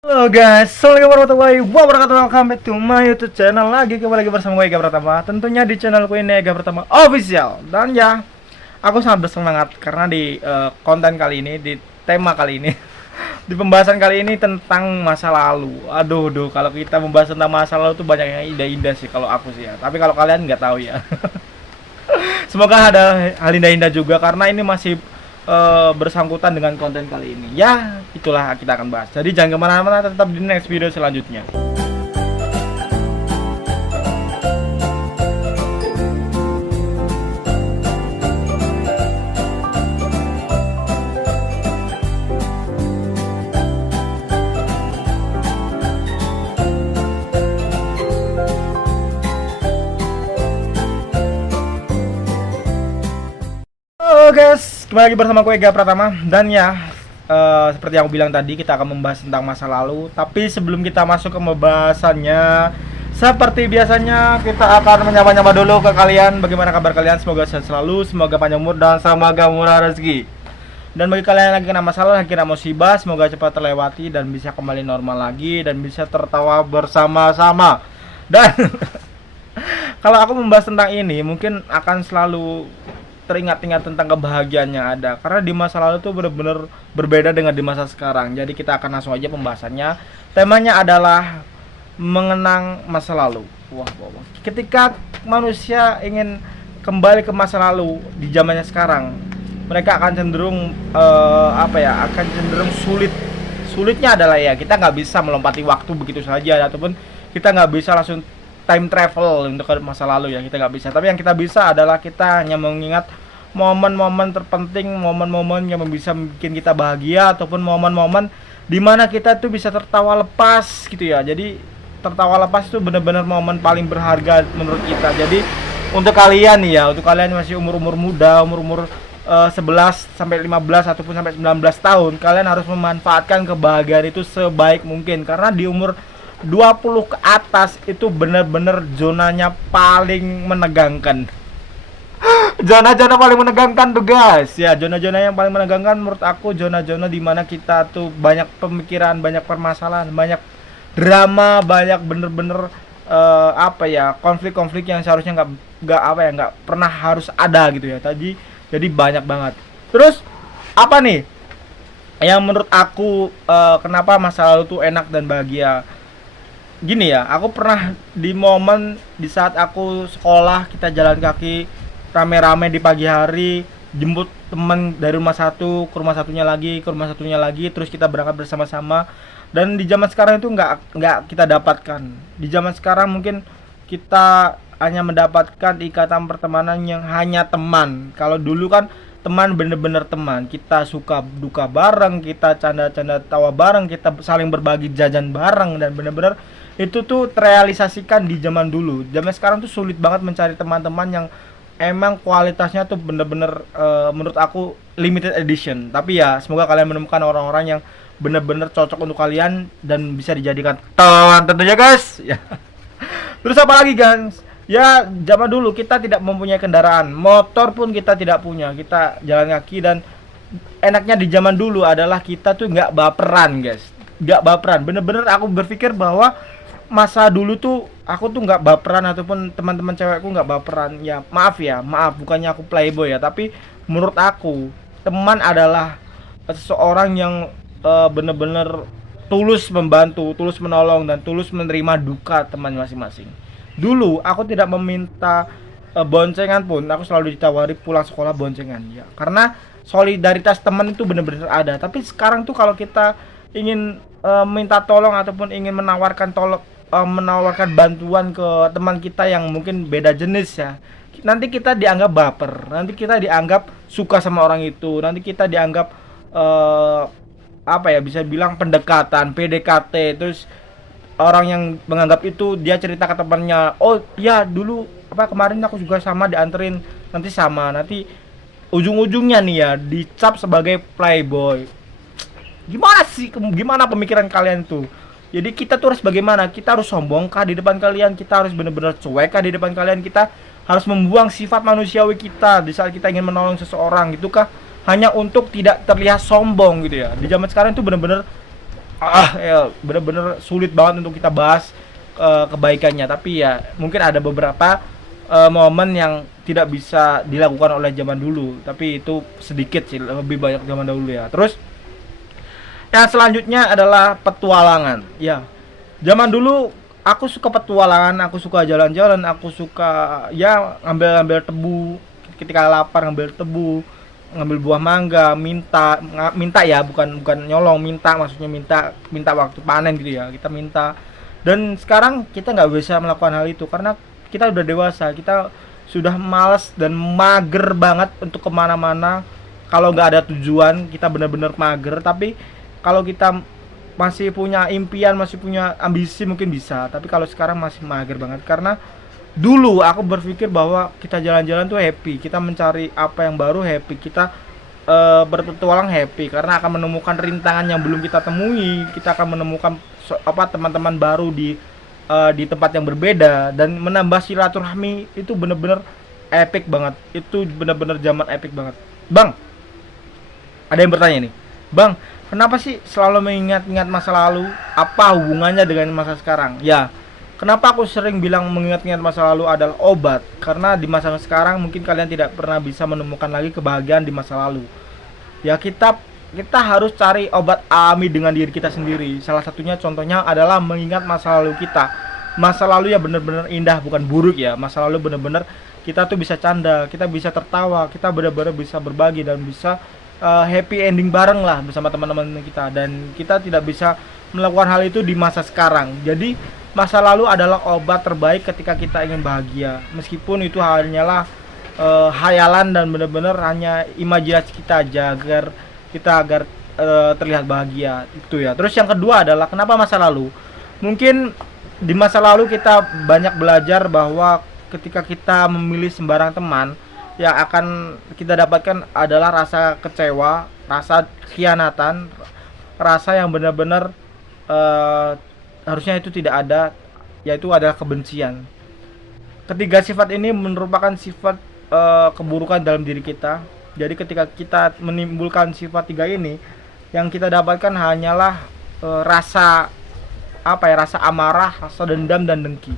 Halo guys, assalamualaikum warahmatullahi wabarakatuh. Welcome back to my YouTube channel. Kembali lagi bersama gue Ega Pratama. Tentunya di channelku ini Ega Pratama Official. Dan ya, aku sangat bersemangat karena di konten kali ini, di tema kali ini, di pembahasan kali ini tentang masa lalu. Aduh, kalau kita membahas tentang masa lalu tuh banyak yang indah-indah sih kalau aku sih ya. Tapi kalau kalian nggak tahu ya. Semoga ada hal indah-indah juga karena ini masih bersangkutan dengan konten kali ini. Ya, itulah kita akan bahas. Jadi jangan kemana-mana, tetap di next video selanjutnya. Halo guys, kembali lagi bersama aku Ega Pratama. Dan ya, seperti yang aku bilang tadi, kita akan membahas tentang masa lalu. Tapi sebelum kita masuk ke pembahasannya, seperti biasanya kita akan menyapa-nyapa dulu ke kalian. Bagaimana kabar kalian? Semoga sehat selalu, semoga panjang umur, dan semoga murah rezeki. Dan bagi kalian yang lagi kena masalah, lagi kena musibah, semoga cepat terlewati dan bisa kembali normal lagi dan bisa tertawa bersama-sama. Dan kalau aku membahas tentang ini, mungkin akan selalu teringat-ingat tentang kebahagiaan yang ada. Karena di masa lalu tuh benar-benar berbeda dengan di masa sekarang. Jadi kita akan langsung aja pembahasannya. Temanya adalah mengenang masa lalu. Wah. Ketika manusia ingin kembali ke masa lalu di zamannya sekarang, mereka akan cenderung akan cenderung sulit. Sulitnya adalah ya kita nggak bisa melompati waktu begitu saja, ataupun kita nggak bisa langsung time travel untuk ke masa lalu ya, kita nggak bisa. Tapi yang kita bisa adalah kita hanya mengingat momen-momen terpenting, momen-momen yang bisa bikin kita bahagia, ataupun momen-momen dimana kita tuh bisa tertawa lepas gitu ya. Jadi tertawa lepas itu benar-benar momen paling berharga menurut kita. Jadi untuk kalian nih ya, untuk kalian masih umur-umur muda, umur-umur 11 sampai 15 ataupun sampai 19 tahun, kalian harus memanfaatkan kebahagiaan itu sebaik mungkin. Karena di umur 20 ke atas itu benar-benar zonanya paling menegangkan. Zona-zona paling menegangkan tuh guys. Ya, zona-zona yang paling menegangkan menurut aku zona-zona dimana kita tuh banyak pemikiran, banyak permasalahan, banyak drama, banyak bener-bener konflik-konflik yang seharusnya nggak pernah harus ada gitu ya. Jadi banyak banget. Terus apa nih yang menurut aku kenapa masa lalu tuh enak dan bahagia? Gini ya, aku pernah di momen di saat aku sekolah, kita jalan kaki rame-rame di pagi hari, jemput teman dari rumah satu ke rumah satunya lagi, ke rumah satunya lagi, terus kita berangkat bersama-sama. Dan di zaman sekarang itu nggak kita dapatkan. Di zaman sekarang mungkin kita hanya mendapatkan ikatan pertemanan yang hanya teman. Kalau dulu kan teman bener-bener teman, kita suka duka bareng, kita canda-canda tawa bareng, kita saling berbagi jajan bareng, dan bener-bener itu tuh terrealisasikan di zaman dulu. Zaman sekarang tuh sulit banget mencari teman-teman yang emang kualitasnya tuh bener-bener menurut aku limited edition. Tapi ya semoga kalian menemukan orang-orang yang bener-bener cocok untuk kalian dan bisa dijadikan teman tentunya guys. Ya. Terus apa lagi guys? Ya zaman dulu kita tidak mempunyai kendaraan, motor pun kita tidak punya, kita jalan kaki. Dan enaknya di zaman dulu adalah kita tuh nggak baperan guys, nggak baperan. Bener-bener aku berpikir bahwa masa dulu tuh aku tuh nggak baperan, ataupun teman-teman cewekku nggak baperan. Ya maaf, bukannya aku playboy ya, tapi menurut aku teman adalah seseorang yang bener-bener tulus membantu, tulus menolong, dan tulus menerima duka teman masing-masing. Dulu aku tidak meminta boncengan pun, aku selalu ditawari pulang sekolah boncengan ya, karena solidaritas teman itu benar-benar ada. Tapi sekarang tuh kalau kita ingin minta tolong ataupun ingin menawarkan bantuan ke teman kita yang mungkin beda jenis ya, nanti kita dianggap baper, nanti kita dianggap suka sama orang itu, nanti kita dianggap bisa bilang pendekatan, PDKT. Terus orang yang menganggap itu, dia cerita ke temannya, oh ya dulu kemarin aku juga sama dianterin, nanti ujung-ujungnya nih ya dicap sebagai playboy. Gimana pemikiran kalian tuh? Jadi kita tuh harus bagaimana? Kita harus sombongkah di depan kalian? Kita harus benar-benar cuekkah di depan kalian? Kita harus membuang sifat manusiawi kita di saat kita ingin menolong seseorang, gitu kah? Hanya untuk tidak terlihat sombong gitu ya. Di zaman sekarang tuh benar-benar ya bener-bener sulit banget untuk kita bahas kebaikannya. Tapi ya mungkin ada beberapa momen yang tidak bisa dilakukan oleh zaman dulu, tapi itu sedikit sih, lebih banyak zaman dahulu ya. Terus yang selanjutnya adalah petualangan. Ya, zaman dulu aku suka petualangan, aku suka jalan-jalan, aku suka ya ngambil-ngambil tebu ketika lapar, ngambil tebu, ngambil buah mangga, minta ya, bukan bukan nyolong, minta maksudnya minta waktu panen gitu ya. Kita minta. Dan sekarang kita nggak bisa melakukan hal itu karena kita udah dewasa, kita sudah malas dan mager banget untuk kemana-mana. Kalau nggak ada tujuan, kita benar-benar mager. Tapi kalau kita masih punya impian, masih punya ambisi, mungkin bisa. Tapi kalau sekarang masih mager banget. Karena dulu aku berpikir bahwa kita jalan-jalan tuh happy, kita mencari apa yang baru happy, kita berpetualang happy karena akan menemukan rintangan yang belum kita temui. Kita akan menemukan teman-teman baru di tempat yang berbeda dan menambah silaturahmi. Itu bener-bener epic banget. Itu bener-bener zaman epic banget. Bang, ada yang bertanya nih, Bang, kenapa sih selalu mengingat-ingat masa lalu? Apa hubungannya dengan masa sekarang? Ya, kenapa aku sering bilang mengingat-ingat masa lalu adalah obat? Karena di masa sekarang mungkin kalian tidak pernah bisa menemukan lagi kebahagiaan di masa lalu. Ya, kita harus cari obat alami dengan diri kita sendiri. Salah satunya contohnya adalah mengingat masa lalu kita. Masa lalu ya benar-benar indah, bukan buruk ya. Masa lalu benar-benar kita tuh bisa canda, kita bisa tertawa, kita benar-benar bisa berbagi dan bisa happy ending bareng lah bersama teman-teman kita. Dan kita tidak bisa melakukan hal itu di masa sekarang. Jadi masa lalu adalah obat terbaik ketika kita ingin bahagia. Meskipun itu hanyalah hayalan dan benar-benar hanya imajinasi kita aja agar terlihat bahagia itu ya. Terus yang kedua adalah kenapa masa lalu? Mungkin di masa lalu kita banyak belajar bahwa ketika kita memilih sembarang teman, yang akan kita dapatkan adalah rasa kecewa, rasa khianatan, rasa yang benar-benar harusnya itu tidak ada, yaitu adalah kebencian. Ketiga sifat ini merupakan sifat keburukan dalam diri kita. Jadi ketika kita menimbulkan sifat tiga ini, yang kita dapatkan hanyalah rasa rasa amarah, rasa dendam dan dengki.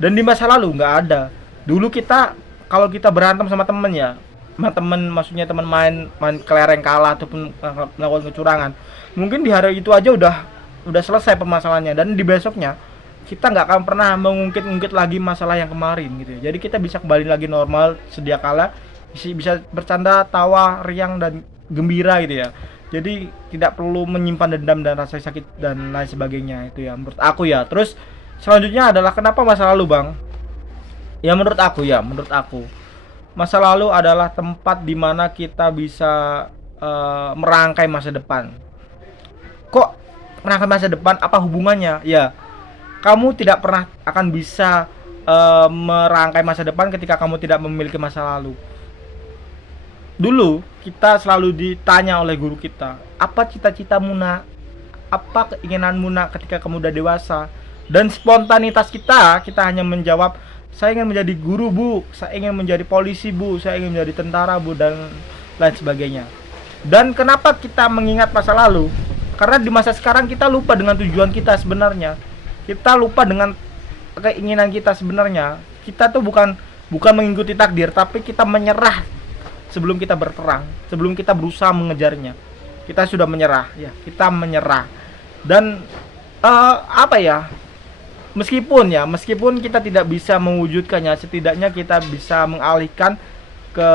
Dan di masa lalu nggak ada. Dulu kita kalau kita berantem sama temen ya, sama temen maksudnya temen main kelereng kalah ataupun melakukan kecurangan, mungkin di hari itu aja udah selesai permasalahannya, dan di besoknya kita nggak akan pernah mengungkit-ungkit lagi masalah yang kemarin gitu ya. Jadi kita bisa kembali lagi normal sedia kala, bisa bercanda, tawa, riang dan gembira gitu ya. Jadi tidak perlu menyimpan dendam dan rasa sakit dan lain sebagainya, itu ya menurut aku ya. Terus selanjutnya adalah kenapa masa lalu, Bang? Ya menurut aku masa lalu adalah tempat dimana kita bisa merangkai masa depan. Kok merangkai masa depan? Apa hubungannya? Ya, kamu tidak pernah akan bisa merangkai masa depan ketika kamu tidak memiliki masa lalu. Dulu kita selalu ditanya oleh guru kita, apa cita-citamu nak? Apa keinginanmu nak ketika kamu udah dewasa? Dan spontanitas kita hanya menjawab, saya ingin menjadi guru bu, saya ingin menjadi polisi bu, saya ingin menjadi tentara bu, dan lain sebagainya. Dan kenapa kita mengingat masa lalu? Karena di masa sekarang kita lupa dengan tujuan kita sebenarnya. Kita lupa dengan keinginan kita sebenarnya. Kita tuh bukan mengikuti takdir, tapi kita menyerah sebelum kita berperang, sebelum kita berusaha mengejarnya. Kita sudah menyerah ya, kita menyerah. Dan meskipun kita tidak bisa mewujudkannya, setidaknya kita bisa mengalihkan ke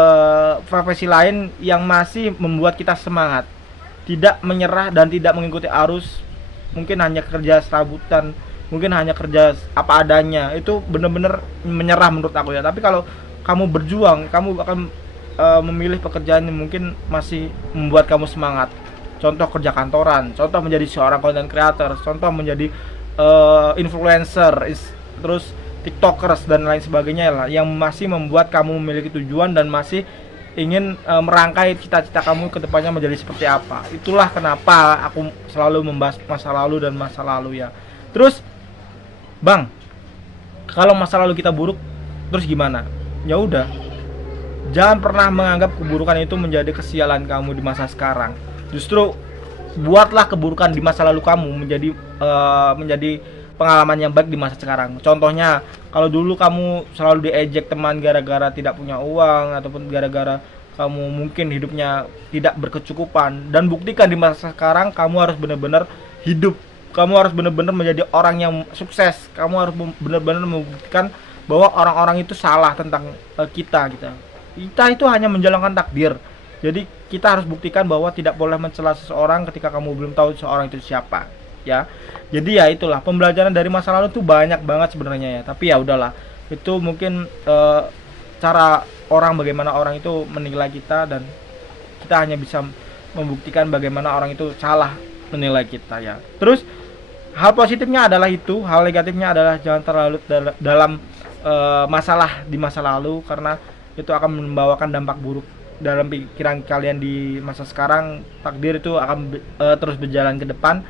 profesi lain yang masih membuat kita semangat, tidak menyerah dan tidak mengikuti arus. Mungkin hanya kerja serabutan, mungkin hanya kerja apa adanya, itu benar-benar menyerah menurut aku ya. Tapi kalau kamu berjuang, kamu akan memilih pekerjaan yang mungkin masih membuat kamu semangat. Contoh kerja kantoran, contoh menjadi seorang content creator, contoh menjadi influencer, terus tiktokers dan lain sebagainya lah, yang masih membuat kamu memiliki tujuan dan masih ingin merangkai cita-cita kamu ke depannya menjadi seperti apa. Itulah kenapa aku selalu membahas masa lalu dan masa lalu ya. Terus Bang, kalau masa lalu kita buruk, terus gimana? Ya udah, jangan pernah menganggap keburukan itu menjadi kesialan kamu di masa sekarang. Justru buatlah keburukan di masa lalu kamu menjadi pengalaman yang baik di masa sekarang. Contohnya, kalau dulu kamu selalu diejek teman gara-gara tidak punya uang ataupun gara-gara kamu mungkin hidupnya tidak berkecukupan, dan buktikan di masa sekarang kamu harus benar-benar hidup. Kamu harus benar-benar menjadi orang yang sukses. Kamu harus benar-benar membuktikan bahwa orang-orang itu salah tentang kita gitu. Kita itu hanya menjalankan takdir. Jadi kita harus buktikan bahwa tidak boleh mencela seseorang ketika kamu belum tahu seseorang itu siapa, ya. Jadi ya itulah pembelajaran dari masa lalu tuh banyak banget sebenarnya ya. Tapi ya udahlah, itu mungkin cara orang, bagaimana orang itu menilai kita, dan kita hanya bisa membuktikan bagaimana orang itu salah menilai kita ya. Terus hal positifnya adalah itu, hal negatifnya adalah jangan terlalu dalam masalah di masa lalu, karena itu akan membawakan dampak buruk dalam pikiran kalian di masa sekarang. Takdir itu akan terus berjalan ke depan.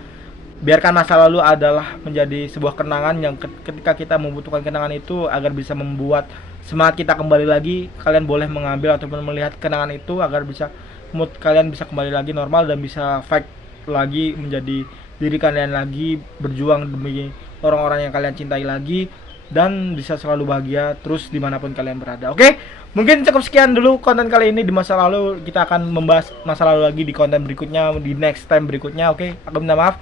Biarkan masa lalu adalah menjadi sebuah kenangan yang ketika kita membutuhkan kenangan itu agar bisa membuat semangat kita kembali lagi, kalian boleh mengambil ataupun melihat kenangan itu agar bisa mood kalian bisa kembali lagi normal dan bisa fight lagi menjadi diri kalian lagi, berjuang demi orang-orang yang kalian cintai lagi, dan bisa selalu bahagia terus dimanapun kalian berada. Oke, mungkin cukup sekian dulu konten kali ini di masa lalu. Kita akan membahas masa lalu lagi di konten berikutnya, di next time berikutnya. Oke, aku minta maaf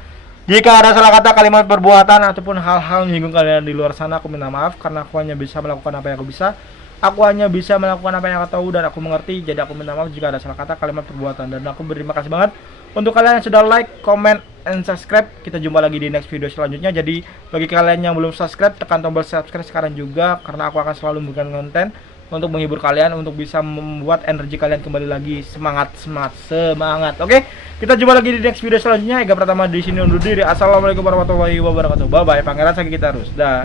jika ada salah kata, kalimat, perbuatan, ataupun hal-hal yang menyinggung kalian di luar sana. Aku minta maaf karena aku hanya bisa melakukan apa yang aku bisa. Aku hanya bisa melakukan apa yang aku tahu dan aku mengerti. Jadi aku minta maaf jika ada salah kata, kalimat, perbuatan. Dan aku berterima kasih banget untuk kalian yang sudah like, comment, and subscribe. Kita jumpa lagi di next video selanjutnya. Jadi bagi kalian yang belum subscribe, tekan tombol subscribe sekarang juga, karena aku akan selalu memberikan konten untuk menghibur kalian, untuk bisa membuat energi kalian kembali lagi semangat. Oke, kita jumpa lagi di next video selanjutnya. Ega Pratama di sini undur diri. Assalamualaikum warahmatullahi wabarakatuh. Bye bye. Pangeran sakit kita terus. Dah.